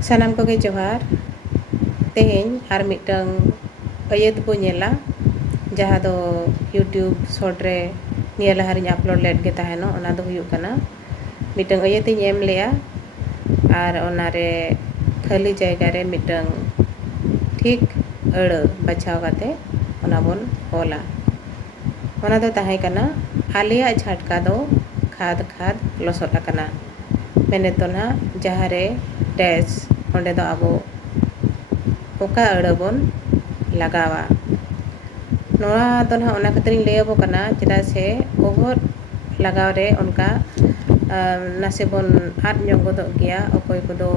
Sanam koge johar teheny ar mitang ayat bo nyela jaha do YouTube short re niya lahariñ upload led ge taheno ona do huyuk kana mitang ayat iñ em lea ar onare khali jayga re mitang ठीक अड़ बचाव काते ओना bone ओला ओना दो ताहे कना आलिया झटका दो खाद खाद लसोट अकना मेने तो ना जहारे डैश ओंडे दो आबो ओका अड़ बोन लगावा नोआ दो ना ओना खतरिन लेबो कना चेदा से ओहर लगाव रे उनका नासे बोन आद ñongo दो गया ओकोय को दो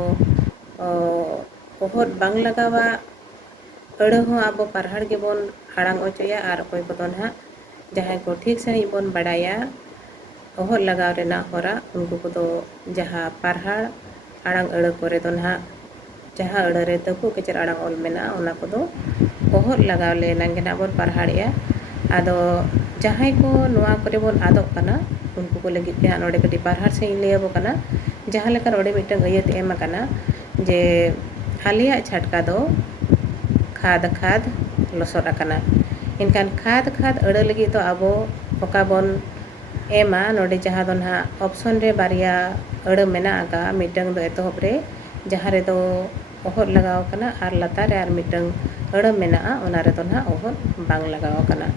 ओहर बांग लगावा अड़ हो आबो पारहाड़ के बोन हाड़ांग ओचोया और कोई को तो ना जहाँ को ठीक से नहीं बोन बड़ाया ओहर लगाव रे ना होरा उनको को तो जहाँ पारहाड़ आड़ांग अड़ करे तो ना जहाँ अड़ रे तको केचर आड़ांग ओल मेना ओना को तो ओहर लगाव ले नंगे ना बोन पारहाड़िया आदो जहाँ को नुआ करे बोन आदो कना उनको को लगी पे नोडे कटी पारहाड़ से लेबो कना जहाँ लेकर ओडे मिटंग अयत एम कना जे आलिया झटका दो खाद खाद लसोट अकना इनकान खाद खाद अड़ लगी तो आबो ओका बोन एमा नोडे जहाँ दो ना ऑप्शन रे बारिया अड़ मेना आगा मिटंग दो एतोहब रे जहाँ रे दो ओहर लगाव कना आर लता रे आर मिटंग अड़ मेना ओना रे दो ना ओहर बांग लगाव कना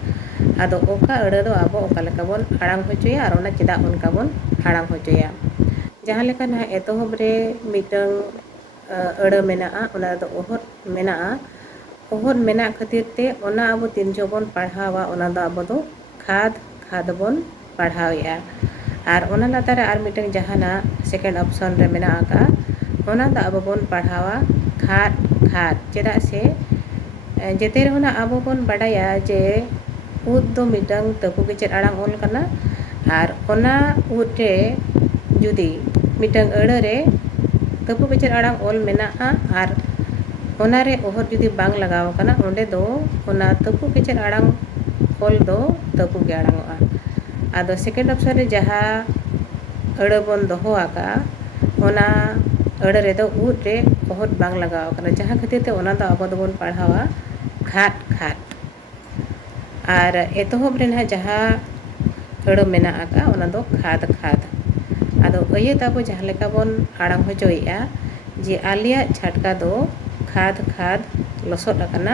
आदो ओका अड़ दो आबो ओका लेका बोन हाड़ांग होचोया और ओना चेदा उनका बोन हाड़ांग होचोया जहाँ लेका ना एतोहब रे मिटंग अड़ मेना ओना दो ओहर मेना ओहर मेना खातिर ते ओना आबो तीन जो बोन पढ़ावा ओना दो आबो दो खाद खाद बोन पढ़ावेया और ओना लतारे आर मिटंग जहाना सेकेंड ऑप्शन रे मेना आका ओना दो आबो बोन पढ़ावा खाद खाद चेदा से जेते रे होना आबो बोन बड़ाया जे उद दो मिटंग तपु केचर आड़ांग ओल कना और ओना उद रे जुदी मिटंग अड़ रे तपु केचर आड़ांग ओल मेना और ओना रे ओहर जुदी बांग लगाव कना ओंडे दो ओना तपु केचर आड़ांग ओल दो तपु गे आड़ांगोआ आदो सेकेंड ऑप्शन रे जहाँ अड़ बोन दोहो आका ओना अड़ रे दो उद रे ओहर बांग लगाव कना जहाँ खातिर ते ओना दो आबो दो बोन पढ़ावा खाद खाद और एतोहब रे ना जहाँ अड़ मेना आका ओना दो खाद खाद आदो अयत आबो जहाँ लेका बोन आड़ांग होचोया जे आलिया झटका दो खाद खाद लसोट अकना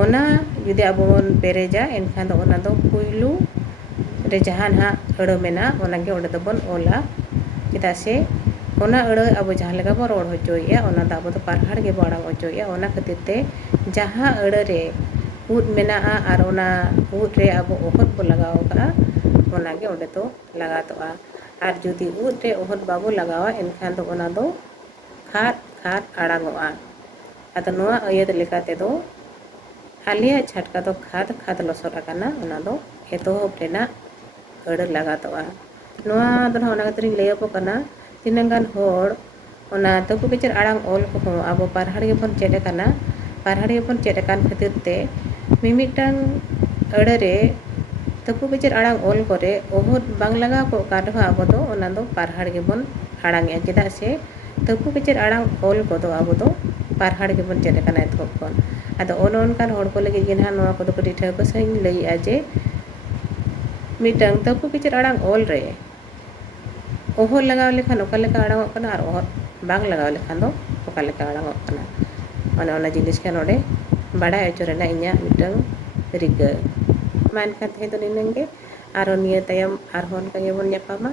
ओना जुदी आबो बोन पेरेजा एनखान दो ओना दो पुइलू रे जहाँ ना अड़ मेना ओना गे ओंडे दो बोन ओला चेदा से ओना अड़ आबो जहाँ लेका बोन रोड होचोया ओना दो आबो दो पारहाड़ गे बो आड़ांग होचोया ओना खातिर ते जहाँ अड़ रे उद मेना और ओना उद रे आबो ओहर बो लगाव का ओना गे ओंडे तो लगातोआ और जुदी उद रे ओहर बाबो लगावा एनखान दो ओना दो खाद खाद आड़ांगोआ आदो नोआ अयत लेका ते दो आलिया झटका दो खाद खाद लसोट अकना ओना दो एतोहब रेना अड़ लगातोआ नोआ दो ना ओना खातिर लेयबो कना तिनंगान होड़ ओना तपु केचर आड़ांग ओल को हो आबो पारहाड़ गे बोन चेड अकना पारहाड़ गे बोन चेड अकान खातिर ते मिमिटांग अड़ रे तपु केचर आड़ांग ओल करे ओहर बांग लगाव को का रहो आबो दो ओना दो पारहाड़ गे बोन हाड़ांगे चेदा से तपु केचर आड़ांग ओल को दो आबो दो पारहाड़ के बोन चेड अकना एतोहब कोन आदो ओन ओनकान होड़ को लगे गे ना नोआ को दो कटी ठेको सही लईया जे मिटंग तपु केचर आड़ांग ओल रे ओहर लगाव लेखान ओका लेका आड़ांगोग कना और ओहर बांग लगाव लेखान दो ओका लेका आड़ांगोग कना ओने ओना जिनिस के नोडे बाड़ाय ओचो रेना इña मिटंग रिका मान का थे तो निनंगे आरो निया तयम आर होन का बोन ᱧᱟᱯᱟᱢᱟ